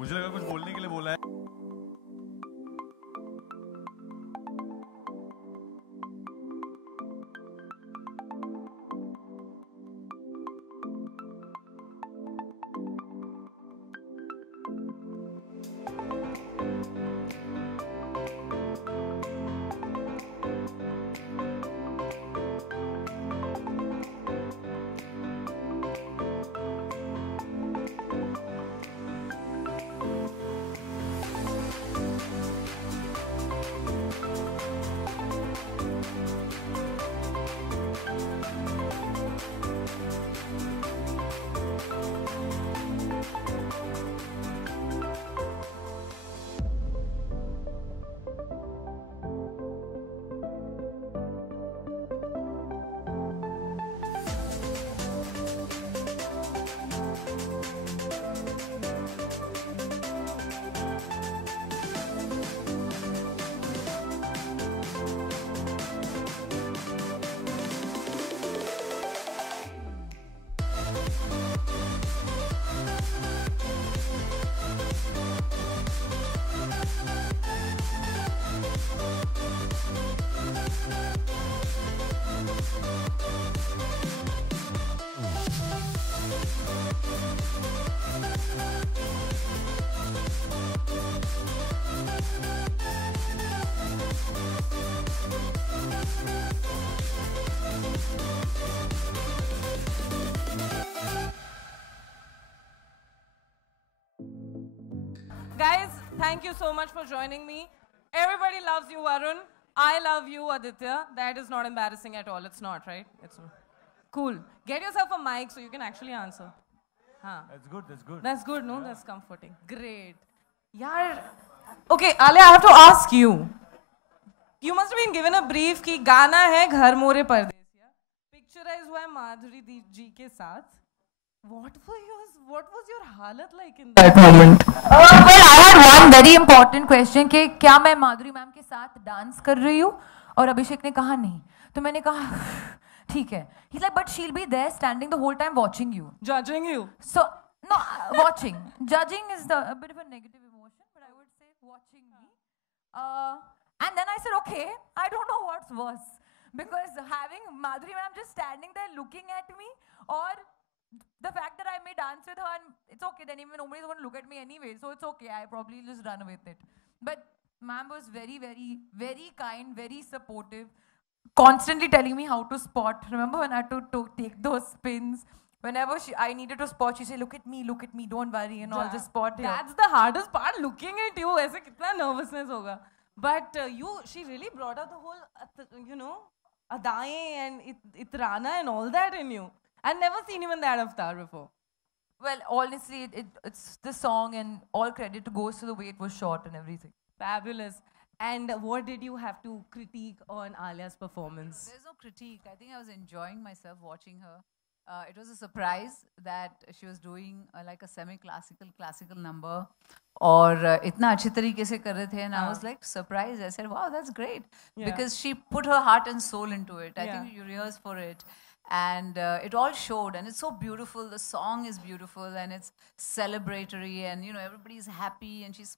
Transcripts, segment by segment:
मुझे लगा कुछ बोलने के लिए बोला है। Guys, thank you so much for joining me. Everybody loves you, Varun. I love you, Aditya. That is not embarrassing at all. It's not, right? It's not. Cool. Get yourself a mic so you can actually answer. Huh. That's good. That's good. That's good, no? That's comforting. Great. Yaar. Okay, Alia, I have to ask you. You must have been given a brief कि गाना है घर मोरे परदेसिया. Picturized हुआ है माधुरी जी के साथ. What was your हालत like in that moment? Well, I had one very important question कि क्या मैं माधुरी मैम के साथ डांस कर रही हूँ और अभिषेक ने कहा नहीं तो मैंने कहा ठीक है. He's like, but she'll be there standing the whole time watching you. Judging you. So, no, watching. Judging is a bit of a negative emotion, but I would say watching me. And then I said, okay, I don't know what's worse. Because having Madhuri ma'am just standing there looking at me, or the fact that I may dance with her and it's okay, then even nobody's going to look at me anyway, so it's okay, I probably just run with it. But ma'am was very, very, very kind, very supportive, constantly telling me how to spot. Remember when I had to take those spins? Whenever I needed to spot, she said, look at me, don't worry, and all just spot here. That's the hardest part, looking at you. ऐसे कितना nervousness होगा. But she really brought out the whole, adaएं and itrana and all that in you. I've never seen even that avatar before. Well, honestly, it's the song, and all credit goes to the way it was shot and everything. Fabulous. And what did you have to critique on Alia's performance? There's no critique. I think I was enjoying myself watching her. It was a surprise that she was doing like a classical number. और इतना अच्छे तरीके से कर रहे थे, and I was like surprised. I said, wow, that's great. Because she put her heart and soul into it. I think you rehearsed for it. And it all showed, and it's so beautiful. The song is beautiful, and it's celebratory, and everybody's happy, and she's...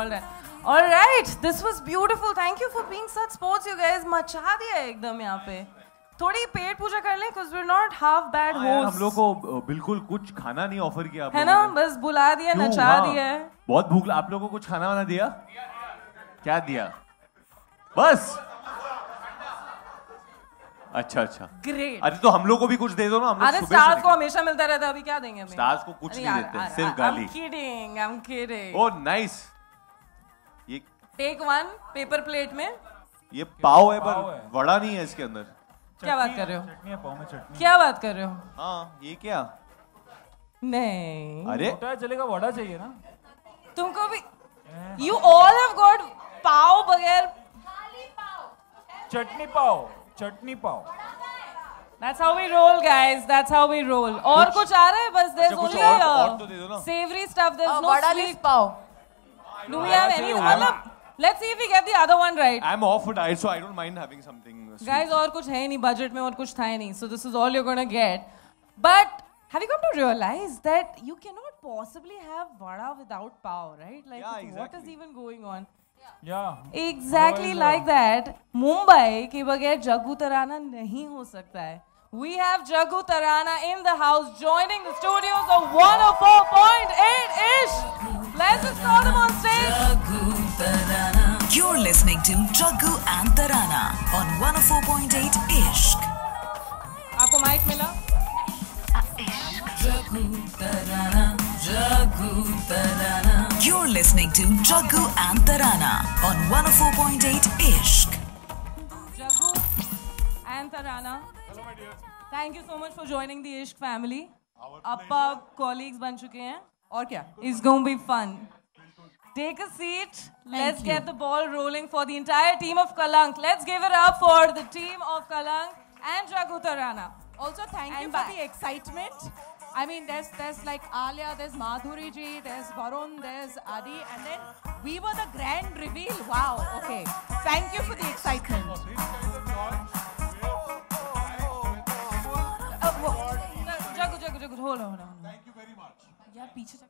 All done. All right, this was beautiful. Thank you for being such sports, you guys. मचा दिया एकदम यहाँ पे. थोड़ी पेट पूजा कर लें, because we're not half bad हाँ यार, hosts. हम लोग को बिल्कुल कुछ खाना नहीं ऑफर किया आप है लोगों ना, ने. बस बुला दिया, क्यों? नचा हाँ. दिया. बहुत भूख. आप लोगों को कुछ खाना वाना दिया? क्या दिया? बस. अच्छा अच्छा. Great. अरे तो हम लोग को भी कुछ दे दो ना. हम लोग अरे सुबह से स्टार्स को निकले. हमेशा मिलता रहता है, अभी क्या देंगे हमें? स्टार्स को कुछ अरे नहीं यार, देते, यार, सिर्फ गाली. I'm kidding, I'm kidding. Oh nice. ये Take one, paper plate में. ये पाव है पाव पर है. वड़ा नहीं है इसके अंदर. क्या बात कर रहे हो? चटनी है, पाव में चटनी. क्या बात कर रहे हो? हाँ ये क्या? नहीं. अरे छोटा है, चलेगा, वड़ा चाहिए ना. तुमको भी. You all have got पाव बगैर. चटनी पाव, चटनी पाव. That's how we roll, guys. That's how we roll. और कुछ आ रहा है? बस there's कुछ only और तो दे दो ना. savory stuff. There's no vada sweet. leaf pav. Do we have any? मतलब, let's see if we get the other one right. I'm off for diet, so I don't mind having something sweet. Guys, और कुछ है नहीं budget में, और कुछ था ही नहीं. So this is all you're gonna get. But have you come to realize that you cannot possibly have vada without pav, right? Like, Yeah, what is exactly. even going on? Yeah. Exactly Otherwise, like that. Mumbai के बगैर जग्गू तराना नहीं हो सकता है. We have Jaggu Tarana in the house, joining the studios of 104.8 ish. Let's just call them on stage. You're listening to Jaggu and Tarana on 104.8 Ishq. आपको mic मिला? You're listening to Jaggu and Tarana on 104.8 Ishq. Jaggu and Tarana. Thank you so much for joining the Ishq family. Appa colleagues बन चुके हैं. और क्या? It's going to be fun. Take a seat. Let's get the ball rolling for the entire team of Kalank. Let's give it up for the team of Kalank and Jaggu Tarana. Also, thank you And for bye. the excitement. I mean, there's like Alia, there's Madhuri ji, there's Varun, there's Adi, and then we were the grand reveal. Wow. Okay. Thank you for the excitement. Jaggu, hold on. Thank you very much. यार पीछे जा.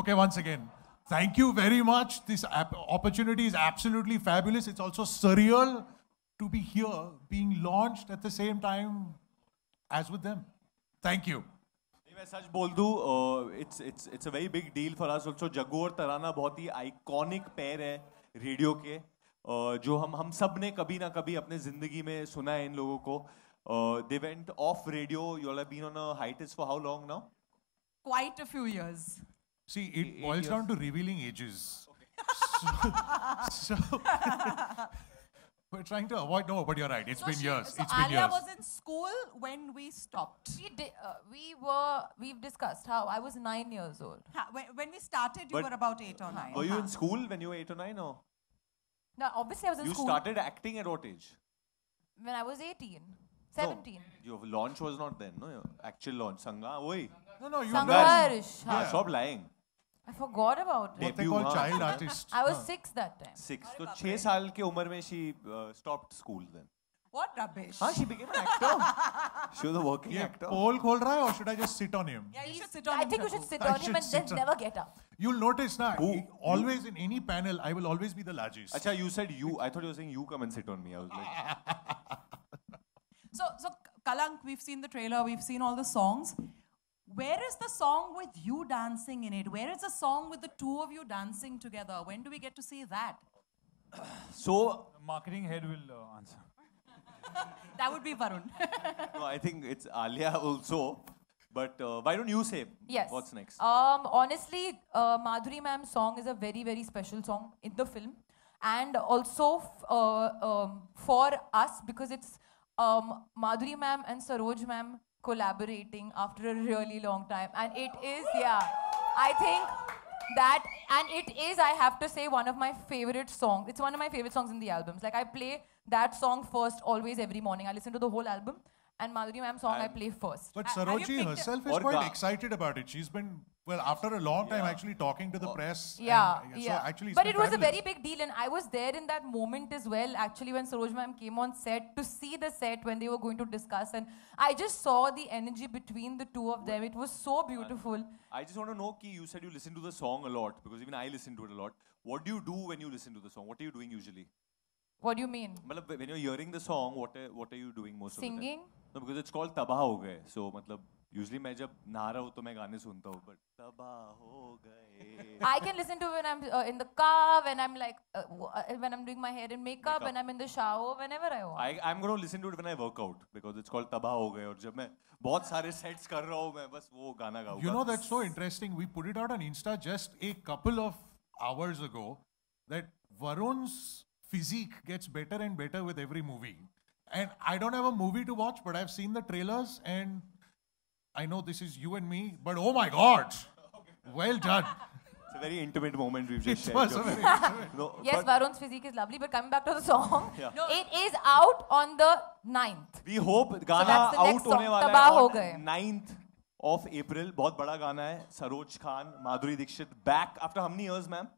Okay, once again, thank you very much. This opportunity is absolutely fabulous. It's also surreal to be here, being launched at the same time as with them. Thank you. मैं सच बोल दूं, it's a very big deal for us also. Jaggu और तराना बहुत ही iconic pair है radio के, जो हम सब ने कभी ना कभी अपने जिंदगी में सुना है इन लोगों को. They went off radio. You all have been on a hiatus for how long now? Quite a few years. See, it boils down to revealing ages. So we're trying to avoid. No, but you're right. It's been years. So It's been Alia years. was in school when we stopped. We've discussed how I was 9 years old. When we started, you But were about 8 or 9. Were you in school when you were 8 or 9? Or Now, obviously, I was in you school started acting at what age? when I was 18, 17. No, your launch was not then, no? Your actual launch. Sangha, oi. No, you Sangharsh. Yeah. Stop lying. I forgot about it. what they Debut, call हाँ. child artist. I was 6 that time. 6. So 6 साल के उम्र में she stopped school then. What rubbish. हाँ, she became an actor. She was a working Yeah, actor. poll khol raha hai, or should I just sit on him? Yeah, you should sit on I him, think you Jaggu. should sit I on him should and then sit on- never get up. You'll notice now, Who? always in any panel, I will always be the largest. Acha, you said you. I thought you were saying you come and sit on me. I was like, So Kalank, we've seen the trailer, we've seen all the songs. Where is the song with you dancing in it? Where is the song with the two of you dancing together? When do we get to see that? so. Marketing head will answer. That would be Varun. No, I think it's Alia also. But why don't you say Yes. what's next? Honestly, Madhuri ma'am's song is a very, very special song in the film. And also for us, because it's Madhuri ma'am and Saroj ma'am collaborating after a really long time. And it is, yeah, I think that, and it is, I have to say, one of my favorite songs. It's one of my favorite songs in the albums. Like, I play that song first always every morning. I listen to the whole album. and Madhuri ma'am song I play first. But Have you Sarojji picked herself is Or quite ga- excited about it. She's been, well, after a long time actually talking to the press. Yeah, and, yeah. So actually, it's But been it was a fabulous. very big deal, and I was there in that moment as well. Actually, when Saroj ma'am came on set to see the set when they were going to discuss, and I just saw the energy between the two of them. It was so beautiful. I just want to know, Ki, you said you listen to the song a lot because even I listen to it a lot. What do you do when you listen to the song? What are you doing usually? What do you mean? मतलब when you're hearing the song, what are you doing most of the time? Singing? No, because it's called तबाह हो गए. So मतलब usually मैं जब नहा रहा हूँ तो मैं गाने सुनता हूँ. But तबाह हो गए. I can listen to when I'm in the car, when I'm like, when I'm doing my hair and makeup, when I'm in the shower, whenever I want. I'm going to listen to it when I work out because it's called तबाह हो गए. और जब मैं बहुत सारे sets कर रहा हूँ, मैं बस वो गाना गाऊँगा. You know, that's so interesting. We put it out on Insta just a couple of hours ago that Varun's physique gets better and better with every movie. And I don't have a movie to watch, but I've seen the trailers and I know this is you and me, but oh my God, well done. It's a very intimate moment we've just It shared. was a very No, Yes, but Varun's physique is lovely, but coming back to the song, Yeah. it is out on the 9th. we hope गाना that's the out next song, होने वाला तबाह हो है गए. on 9th of April. बहुत बड़ा गाना है. Saroj Khan, Madhuri Dixit back after how many years, ma'am?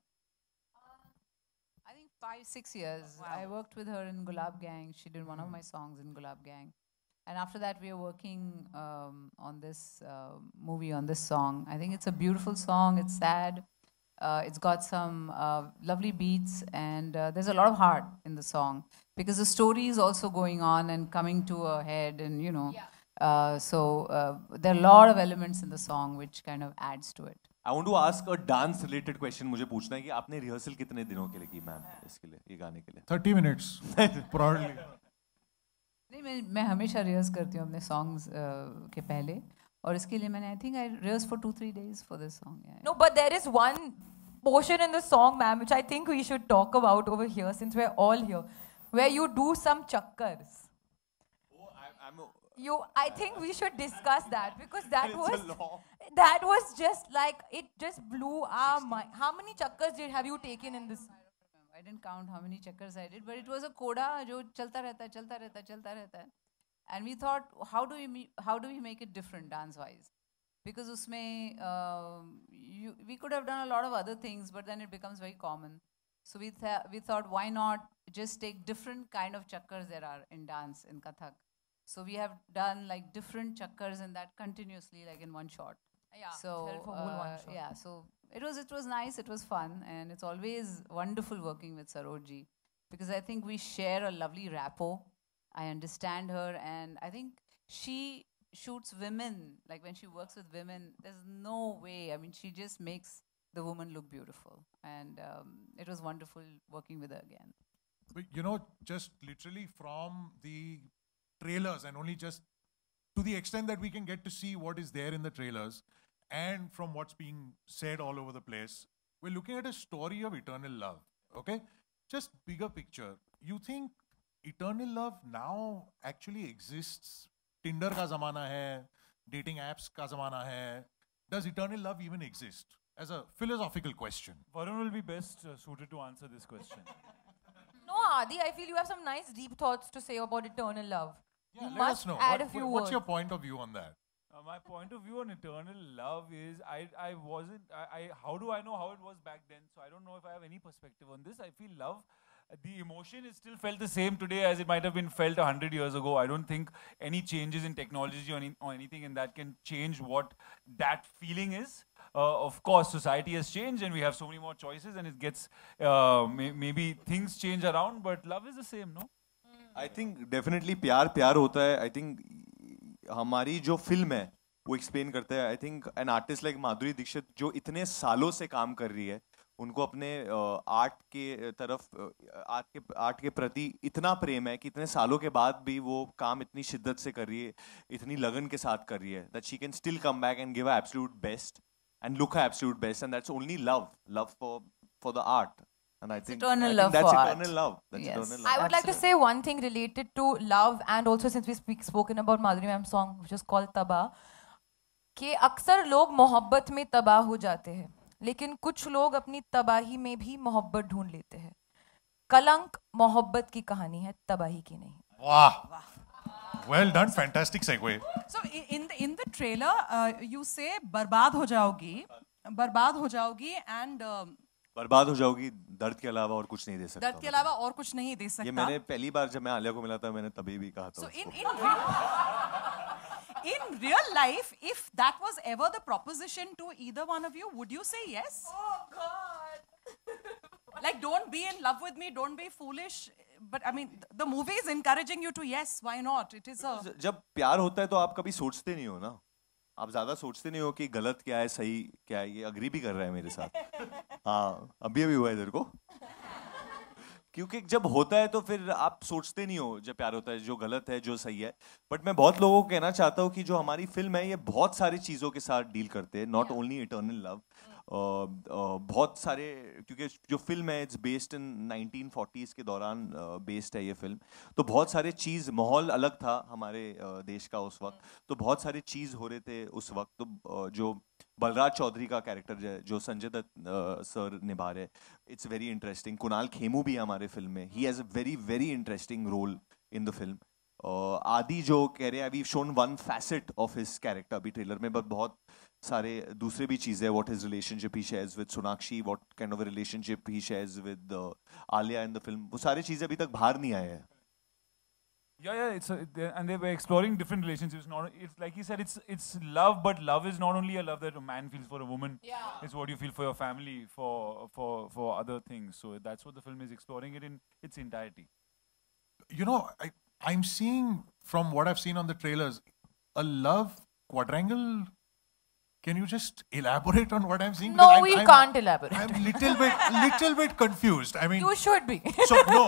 I think 5-6 years. I worked with her in Gulab Gang. She did one of my songs in Gulab Gang. And after that, we are working on this movie, on this song. I think it's a beautiful song. It's sad. It's got some lovely beats. And there's a lot of heart in the song. Because the story is also going on and coming to a head. And, you know, so there are a lot of elements in the song which kind of adds to it. I want to ask a dance related question. मुझे पूछना है कि आपने rehearsal कितने दिनों के लिए की मैम इसके लिए ये गाने के लिए 30 minutes, probably. नहीं मैं हमेशा रिहर्स करती हूँ अपने सॉन्ग्स के पहले और इसके लिए मैंने I think I rehearse for 2-3 days for this song. No, but there is one portion in the song, ma'am, which I think we should talk about over here since we're all here, where you do some chakkars. I think we should discuss that because that was just like, it just blew our mind. How many chakkars have you taken in this? I didn't count how many checkers I did, but it was a coda जो चलता रहता है. And we thought, how do we make it different dance wise? Because उसमें we could have done a lot of other things, but then it becomes very common. So we thought, why not just take different kind of chakkars there are in dance in Kathak. So we have done like different chakkars in that continuously, like in one shot. Yeah. So yeah, so it was nice, it was fun, and it's always wonderful working with Sarojji because I think we share a lovely rapport. I understand her, and I think she shoots women, like when she works with women, there's no way. I mean, she just makes the woman look beautiful, and it was wonderful working with her again. But you know, just literally from the trailers and only just to the extent that we can get to see what is there in the trailers and from what's being said all over the place, we're looking at a story of eternal love, okay? Just bigger picture. You think eternal love now actually exists? Tinder ka zamana hai, dating apps ka zamana hai. Does eternal love even exist? As a philosophical question. Varun will be best suited to answer this question. No, Adi, I feel you have some nice deep thoughts to say about eternal love. Yeah, You let must us know. add a few What's words. your point of view on that? My point of view on eternal love is how do I know how it was back then? So I don't know if I have any perspective on this. I feel love, the emotion is still felt the same today as it might have been felt 100 years ago. I don't think any changes in technology or anything in that can change what that feeling is. Of course, society has changed and we have so many more choices and it gets, maybe things change around, but love is the same, no? I think definitely प्यार होता है. I think हमारी जो film है वो explain करता है. I think an artist like Madhuri Dixit जो इतने सालों से काम कर रही है, उनको अपने आर्ट के तरफ आर्ट के प्रति इतना प्रेम है कि इतने सालों के बाद भी वो काम इतनी शिद्दत से कर रही है, इतनी लगन के साथ कर रही है, that she can still come back and give her absolute best and look her absolute best, and that's only love for the art. And I think eternal love that's for art. eternal love. That's Yes. eternal love. I would like to say one thing related to love, and also since we've spoken about Madhuri ma'am's song which is called Tabaa, कि अक्सर लोग मोहब्बत में तबाह हो जाते हैं, लेकिन कुछ लोग अपनी तबाही में भी मोहब्बत ढूंढ लेते हैं. कलंक मोहब्बत की कहानी है, तबाही की नहीं. Wow. Well done, fantastic segue. So in the trailer, you say बर्बाद हो जाओगी and बर्बाद हो जाओगी, दर्द के अलावा और कुछ नहीं दे सकता। दर्द के अलावा और कुछ नहीं दे सकता। ये मैंने पहली बार जब मैं आलिया को मिला था, मैंने तभी भी कहा था। So in real life, if that was ever the proposition to either one of you, would you say yes? Oh God. Like, don't be in love with me, don't be foolish. But I mean, the movie is encouraging you to yes. Why not? It is a. जब प्यार होता है तो आप कभी सोचते नहीं हो ना, आप ज्यादा सोचते नहीं हो कि गलत क्या है सही क्या है। ये अग्री भी कर रहा है मेरे साथ। हाँ, अभी हुआ है इधर को। क्योंकि जब होता है तो फिर आप सोचते नहीं हो जब प्यार होता है जो गलत है जो सही है। बट मैं बहुत लोगों को कहना चाहता हूँ कि जो हमारी फिल्म है ये बहुत सारी चीज़ों के साथ डील करते हैं, नॉट ओनली इटर्नल लव। बहुत सारे, क्योंकि जो फिल्म है इट्स बेस्ड इन 1940s के दौरान बेस्ड है ये फिल्म, तो बहुत सारे चीज़, माहौल अलग था हमारे देश का उस वक्त, तो बहुत सारे चीज़ हो रहे थे उस वक्त। तो जो बलराज चौधरी का कैरेक्टर जो संजय दत्त सर निभा रहे, it's very interesting. Kunal Khemu भी है हमारे फिल्म में, he has a very very interesting role in the film. Aadi जो कह रहे हैं, we shown one facet of his character अभी ट्रेलर में, बट बहुत सारे दूसरे भी चीज़ें, what his relationship he shares with Sonakshi, what kind of relationship he shares with Alia in the film, वो सारी चीज़ें अभी तक बाहर नहीं आए हैं। Yeah, and they were exploring different relationships. It's like he said, it's love, but love is not only a love that a man feels for a woman. Yeah. It's what you feel for your family, for other things. So that's what the film is exploring it in its entirety. You know, I'm seeing from what I've seen on the trailers, a love quadrangle. Can you just elaborate on what I'm seeing? No, Because we I'm- can't elaborate. I'm little bit confused. I mean, You should be. so no.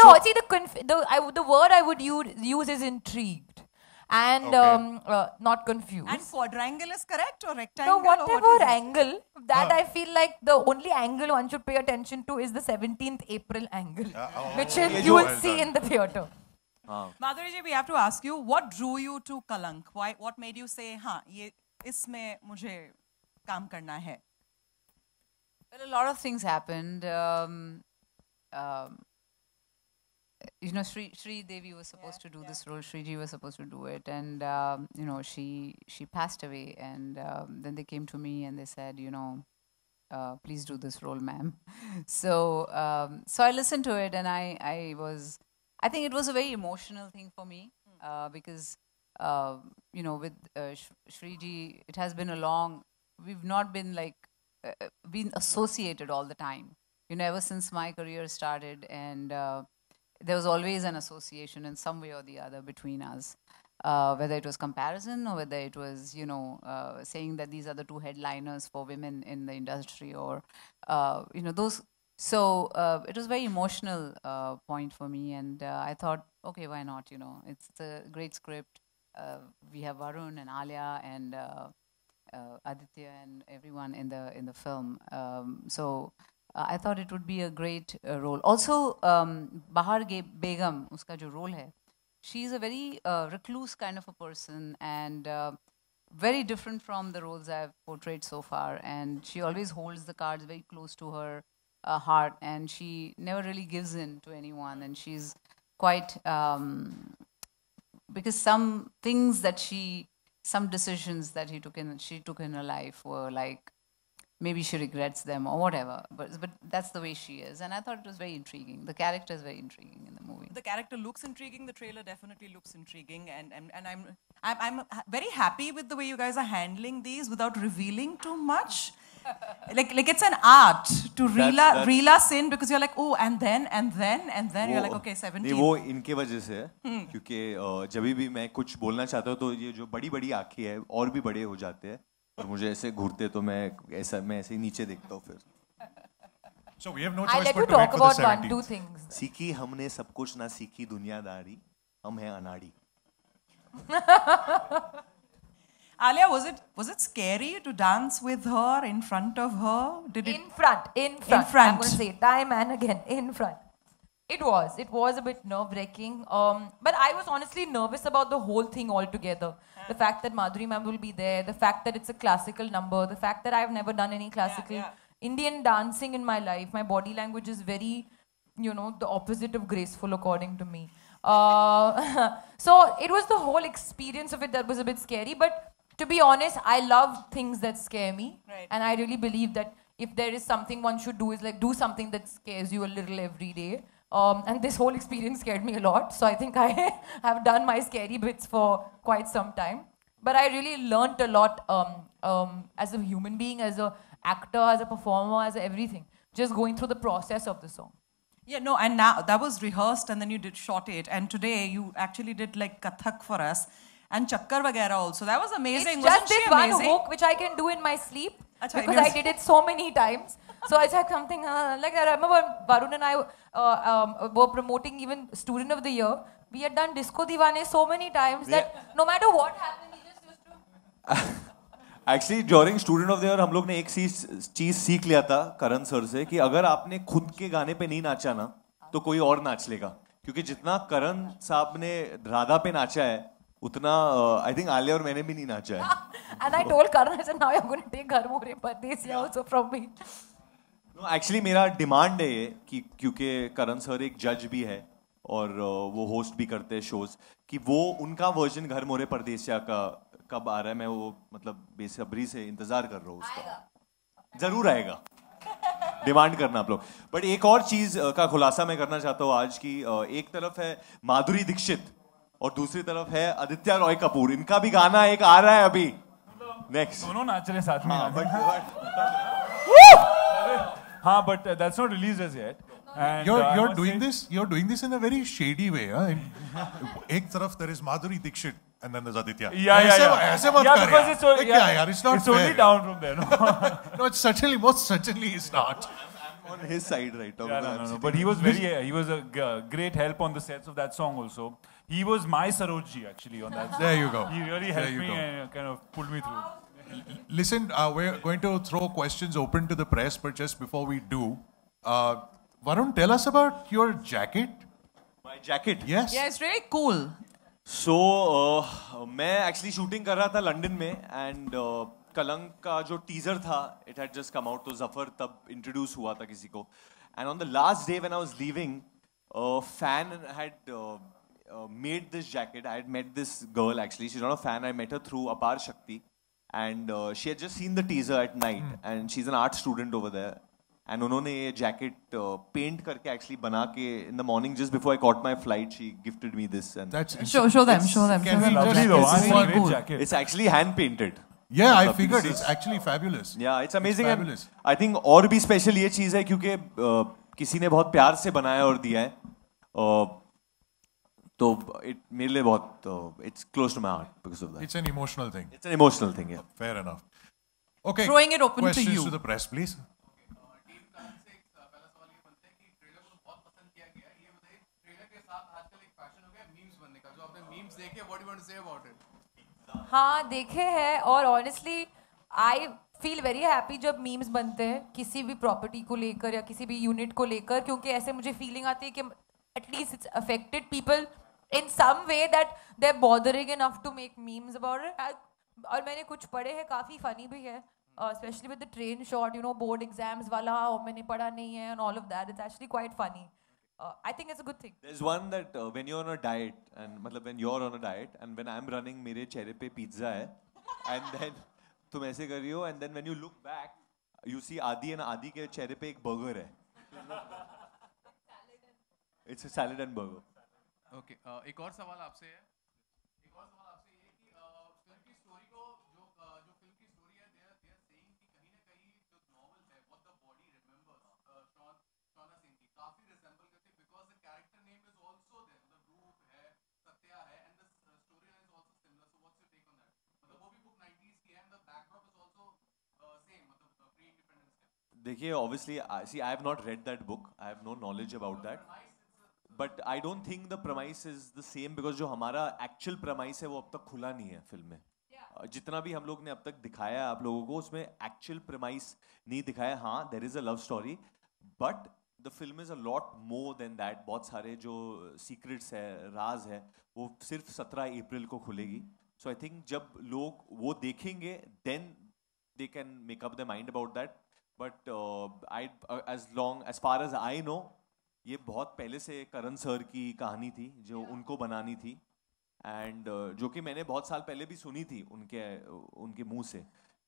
No, see, the word I would use is intrigued and Okay. not confused. And quadrangle is correct or No, rectangle? or what whatever is it? angle, that I feel like the only angle one should pay attention to is the 17th April angle, which you will see in the theatre. Madhuri ji, we have to ask you, what drew you to Kalank? What made you say, हाँ, ये इसमें मुझे काम करना है? Well, a lot of things happened. You know, Sri Devi was supposed to do this role. Sri Ji was supposed to do it, and you know, she passed away. And then they came to me and they said, you know, please do this role, ma'am. So I listened to it, and I think it was a very emotional thing for me because you know, with Sri Ji, it has been we've not been like been associated all the time. You know, ever since my career started, and there was always an association in some way or the other between us. Whether it was comparison or whether it was, you know, saying that these are the two headliners for women in the industry, or you know, those. So it was a very emotional point for me, and I thought, okay, why not? You know, it's a great script. We have Varun and Alia and Aditya and everyone in the film. So I thought it would be a great role. Also, Bahar Begum, uska jo role hai, she's a very recluse kind of a person, and very different from the roles I've portrayed so far. And she always holds the cards very close to her heart, and she never really gives in to anyone. And she's quite because some decisions that she took in her life were like, maybe she regrets them or whatever, but that's the way she is, and I thought it was very intriguing. The character is very intriguing in the movie. The character looks intriguing. The trailer definitely looks intriguing, and I'm very happy with the way you guys are handling these without revealing too much. Like it's an art to reel us in, because you're like, oh, and then you're like, okay, 17. नहीं, वो इनके वजह से है, क्योंकि जब भी मैं कुछ बोलना चाहता हूँ तो ये जो बड़ी बड़ी आँखें हैं और भी बड़े हो जाते हैं, और मुझे ऐसे घूरते तो मैं ऐसे ही नीचे देखता हूँ फिर। So we have no I'll choice let but you to wait talk for the about 17th. two things. सीखी हमने सब कुछ ना सीखी दुनियादारी, हम हैं अनाड़ी। Alia, was it scary to dance with her, in front of her? In front. I'm going to say it time and again, in front. It was a bit nerve-wracking. But I was honestly nervous about the whole thing altogether. The fact that Madhuri ma'am will be there, the fact that it's a classical number, the fact that I've never done any classical Indian dancing in my life. My body language is very, you know, the opposite of graceful according to me. So it was the whole experience of it that was a bit scary. But to be honest, I love things that scare me. Right. And I really believe that if there is something one should do is like do something that scares you a little every day. And this whole experience scared me a lot. So I think I have done my scary bits for quite some time. But I really learnt a lot as a human being, as an actor, as a performer, as everything. Just going through the process of the song. Yeah, no, and now that was rehearsed and then you did shot it. And today you actually did like Kathak for us and Chakkar Vagera also. That was amazing. It's just Wasn't she this one amazing? hook which I can do in my sleep Acha, because yes. I did it so many times. So it's like something like I remember when Varun and I were promoting even Student of the Year. We had done Disco Divane so many times that no matter what happened, we just used to. Actually during student of the year हम लोग ने एक चीज सीख लिया था करण sir से कि अगर आपने खुद के गाने पे नहीं नाचा ना तो कोई और नाच लेगा क्योंकि जितना करण साहब ने राधा पे नाचा है उतना आई थिंक आलिया और मैंने भी नहीं नाचा है. And I told Karan, I said, now you're going to take Ghar More Pardesia also from me. No, actually मेरा डिमांड है ये कि क्योंकि करण सर एक जज भी है और वो होस्ट भी करते हैं शोज कि वो उनका वर्जन घर मोरे परदेसिया का कब आ रहा है. मैं वो मतलब बेसब्री से इंतजार कर रहा हूँ उसका. जरूर आएगा. डिमांड करना आप लोग. बट एक और चीज का खुलासा मैं करना चाहता हूँ आज की. एक तरफ है माधुरी दीक्षित और दूसरी तरफ है आदित्य रॉय कपूर. इनका भी गाना एक आ रहा है अभी नेक्स्ट. दोनों नाच रहे साथ में. हाँ but that's not released as yet. And you're doing this in a very shady way. एक तरफ there is Madhuri Dixit and then there's Aditya. Yeah. ऐसे मत कर because यार. it's so, क्या यार, it's not it's fair. only down from there. No, No, it's certainly, most certainly is not. on his side right now. no. But he was a great help on the sets of that song also. He was my Sarojji actually on that. There you go. He really There helped you me go. and kind of pulled me through. Listen, we're going to throw questions open to the press, but just before we do, Varun, tell us about your jacket. My jacket. Yes. Yeah, it's really cool. So मैं actually shooting कर रहा था London में and कलंक का जो teaser था it had just come out तो जफर तब इंट्रोड्यूस हुआ था किसी को and on the last day when I was leaving fan had made this jacket. I had met this girl actually. She's not a fan. I met her through Apar Shakti, and she had just seen the teaser at night. And she's an art student over there. And उन्होंने ये jacket paint करके actually बना के in the morning just before I caught my flight, she gifted me this. And That's Show them. Can we Lovely just though. get It's this a one? great jacket. it's actually hand painted. Yeah, I मतलब figured this it's is- actually fabulous. Yeah, it's amazing. It's and fabulous. I think और भी special ये चीज है क्योंकि किसी ने बहुत प्यार से बनाया और दिया है. तो मेरे लिए बहुत it's close to my heart because of that. It's an emotional thing. It's an emotional thing, yeah. Fair enough. Okay. Throwing it open to questions you. to the press, please. हाँ देखे हैं और honestly I feel very happy जब memes बनते हैं किसी भी property को लेकर या किसी भी यूनिट को लेकर क्योंकि ऐसे मुझे फीलिंग आती है कि at least it's affected people in some way that they are bothering enough to make memes about it और मैंने कुछ पढ़े हैं काफ़ी फनी भी है specially with the train shot you know board exams वाला और मैंने पढ़ा नहीं है and all of that it's actually quite funny I think it's a good thing. There's one that when you're on a diet and मतलब when you're on a diet and when I'm running मेरे चेहरे पे pizza है and then तुम ऐसे कर रही हो and then when you look back you see आदि and आदि के चेहरे पे एक बर्गर है. It's a salad and burger. Okay एक और सवाल आपसे है कि फिल्म की स्टोरी को जो फिल्म की स्टोरी है दे आर सेइंग कि कहीं ना कहीं जो नॉवेल है what the body remembers Shauna Singh की काफी रिसेंबल करती because the character name is also there मतलब रूप है सत्या है and the story line is also similar so what's your take on that मतलब वो भी बुक 90s की है and the backdrop is also same मतलब प्री इंडिपेंडेंस के देखिए obviously see I have not read that book. I have no knowledge about that. But I don't think the premise is the same because जो हमारा actual premise है वो अब तक खुला नहीं है फिल्म में. जितना भी हम लोग ने अब तक दिखाया है आप लोगों को उसमें actual premise नहीं दिखाया. हाँ there is a love story but the film is a lot more than that. बहुत सारे जो secrets है राज है वो सिर्फ 17 अप्रैल को खुलेगी. So I think जब लोग वो देखेंगे then they can make up their mind about that. But as far as I know ये बहुत पहले से करण सर की कहानी थी जो उनको बनानी थी, एंड जो कि मैंने बहुत साल पहले भी सुनी थी उनके मुंह से.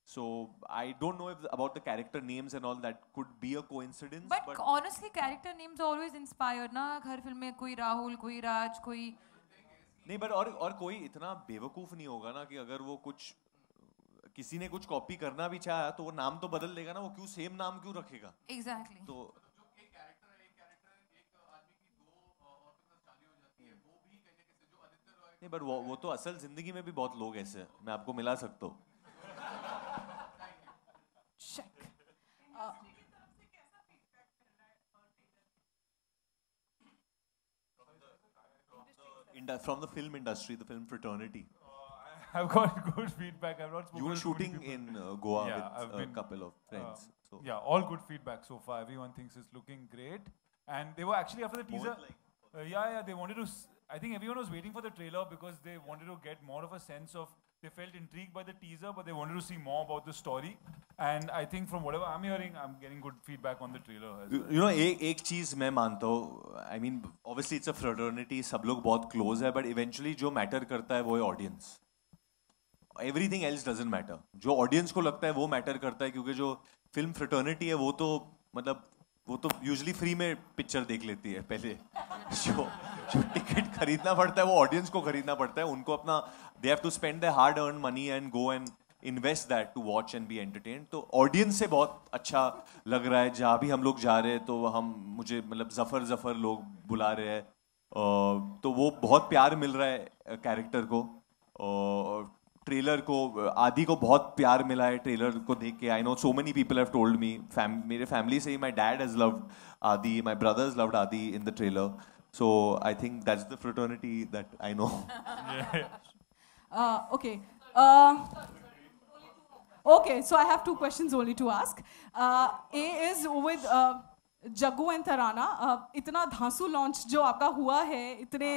So I don't know if about the character names and all that could be a coincidence. But honestly, character names are always inspired ना. हर फिल्म में कोई राहुल, कोई राज, कोई नहीं, but और कोई इतना बेवकूफ नहीं होगा ना कि अगर वो कुछ किसी ने कुछ कॉपी करना भी चाहा तो वो नाम तो बदल देगा ना. वो क्यों सेम नाम क्यों रखेगा? Exactly. तो नहीं, but वो तो असल जिंदगी में भी बहुत लोग ऐसे हैं. मैं आपको मिला सकता हूँ. From the film industry, the film fraternity. I've got good feedback. I've not spoken. You were shooting in Goa Yeah, with a couple of friends. So Yeah, all good feedback so far. Everyone thinks it's looking great. And they were actually after the teaser. They wanted to. I think everyone was waiting for the trailer because they wanted to get more of a sense of. They felt intrigued by the teaser, but they wanted to see more about the story. And I think from whatever I'm hearing, I'm getting good feedback on the trailer as well. You know, एक चीज मैं मानता हूँ. I mean, obviously it's a fraternity. सब लोग बहुत close है, but eventually जो matter करता है वो है audience. Everything else doesn't matter. जो audience को लगता है वो matter करता है, क्योंकि जो film fraternity है वो तो usually free में picture देख लेती है पहले. जो टिकट खरीदना पड़ता है वो ऑडियंस को खरीदना पड़ता है. उनको अपना they have to spend their hard earned money and go and invest that to watch and be entertained. तो ऑडियंस से बहुत अच्छा लग रहा है. जहाँ भी हम लोग जा रहे हैं तो मुझे मतलब जफर लोग बुला रहे हैं, तो वो बहुत प्यार मिल रहा है कैरेक्टर को. ट्रेलर को आदि को बहुत प्यार मिला है ट्रेलर को देख के. I know so many people have told me, मेरे फैमिली से ही माय डैड हैज लव्ड आदि, माय ब्रदर्स लव्ड आदि in the trailer. So I think that's the fraternity that I know. Okay. Okay, so I have two questions only to ask. A is with Jaggu and Tarana. इतना धांसू launch जो आपका हुआ है इतने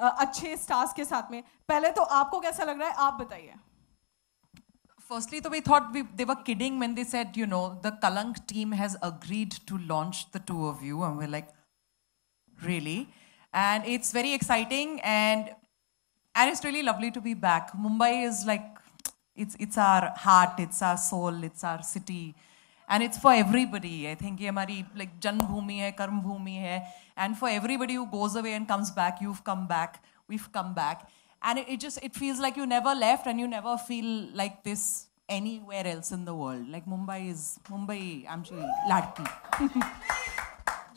अच्छे stars के साथ में, पहले तो आपको कैसा लग रहा है, आप बताइए. Firstly, we thought they were kidding when they said, you know, the Kalank team has agreed to launch the two of you, and we're like, really? And it's very exciting, and it's really lovely to be back. Mumbai is like, it's our heart, it's our soul, it's our city, and it's for everybody. I think ये हमारी like Janmbhoomi है, Karmbhoomi है, and for everybody who goes away and comes back, you've come back, we've come back, and it feels like you never left, and you never feel like this anywhere else in the world. Like Mumbai, आमची लाडकी.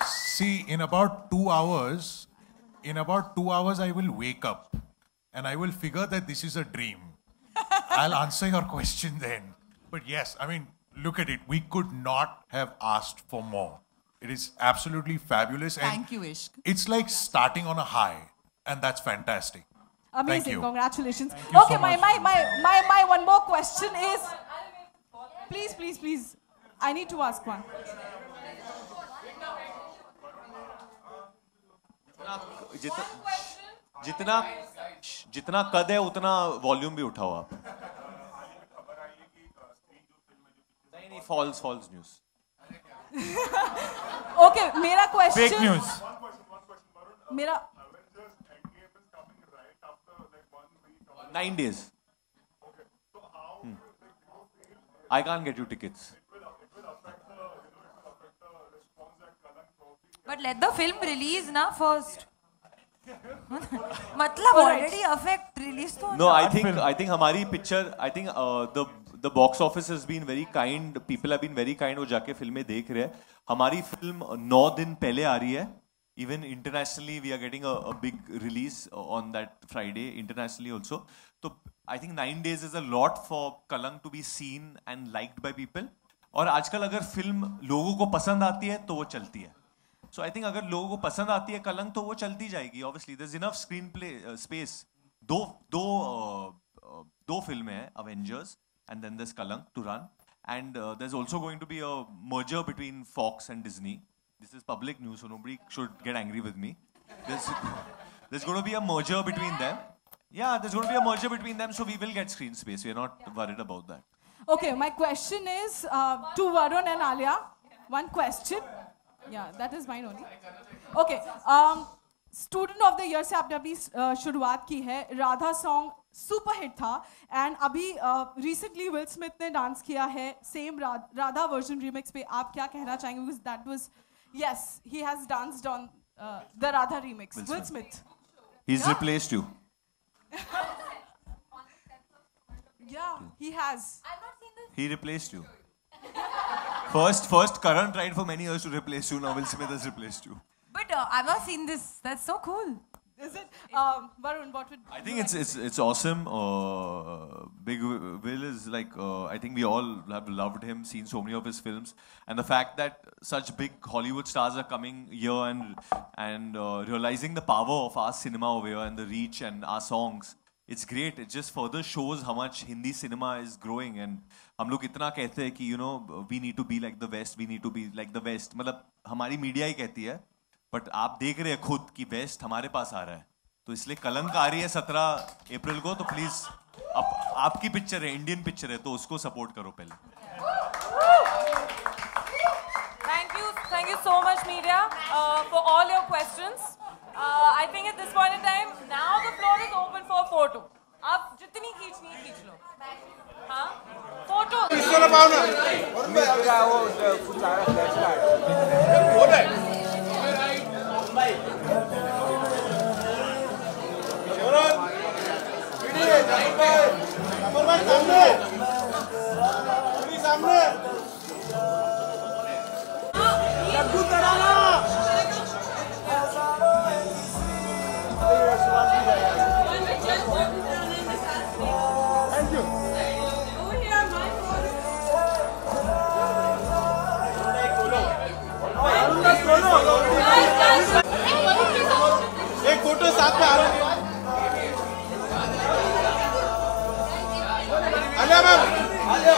See, in about 2 hours, I will wake up and I will figure that this is a dream. I'll answer your question then. But yes, I mean, look at it. We could not have asked for more. It is absolutely fabulous. Thank you, Ishq. It's like starting on a high, and that's fantastic. Amazing. Thank you. Congratulations. Thank you Okay, so much. my one more question is, please, I need to ask one. जितना कद है उतना volume भी उठाओ आप. नहीं, false news. Okay, मेरा question. Fake news. मेरा 9 days. I can't get you tickets. But let the film release na first. मतलब already affect release तो. No, I think हमारी picture, I think the box office has been very kind. People have been very kind. वो जाके फिल्में देख रहे हैं. हमारी फिल्म 9 दिन पहले आ रही है. Even internationally, we are getting a big release on that Friday, internationally also. So I think 9 days is a lot for Kalank to be seen and liked by people. और आजकल अगर फिल्म लोगों को पसंद आती है तो वो चलती है. So I think अगर लोगों को पसंद आती है कलंक तो वो चलती जाएगी. Obviously, there's enough screenplay space. दो फिल्में हैं, Avengers and then there's Kalank to run. And there's also going to be a merger between Fox and Disney. This is public news, so nobody should get angry with me. There's going to be a merger between them. Yeah, there's going to be a merger between them, so we will get screen space. We're not worried about that. Okay, my question is to Varun and Alia. One question. Yeah, that is mine only. Okay student of the year से आपने अपनी शुरुआत की है. Radha song super hit था and अभी recently will Smith ने dance किया है सेम राधा वर्जन रीमिक्स पे. आप क्या कहना चाहेंगे? Because that was yes he has danced on the Radha remix. Will Smith. He's replaced you. Yeah, he has. He replaced you. First, Karan tried for many years to replace you. Now Will Smith has replaced you. But I've not seen this. That's so cool. Is it? Varun, what would I think it's awesome. Big Will is like I think we all have loved him, seen so many of his films, and the fact that such big Hollywood stars are coming here and realizing the power of our cinema over here and the reach and our songs. It's great. It just further shows how much Hindi cinema is growing, and हम लोग इतना कहते हैं कि we need to be like the West, we need to be like the West. मतलब हमारी media ही कहती है, बट आप देख रहे हैं खुद कि वेस्ट हमारे पास आ रहा है, तो इसलिए कलंक आ रही है 17 अप्रैल को, तो प्लीज आपकी पिक्चर है, इंडियन पिक्चर है, तो उसको सपोर्ट करो पहले. Thank you so much, media, for all your questions. I think at this point in time, now the floor is open for photo. आप जितनी खींचनी है खींच लो. हाँ, photo. एक फोटो साथ में आ रहा है. आलिया मैम, आलिया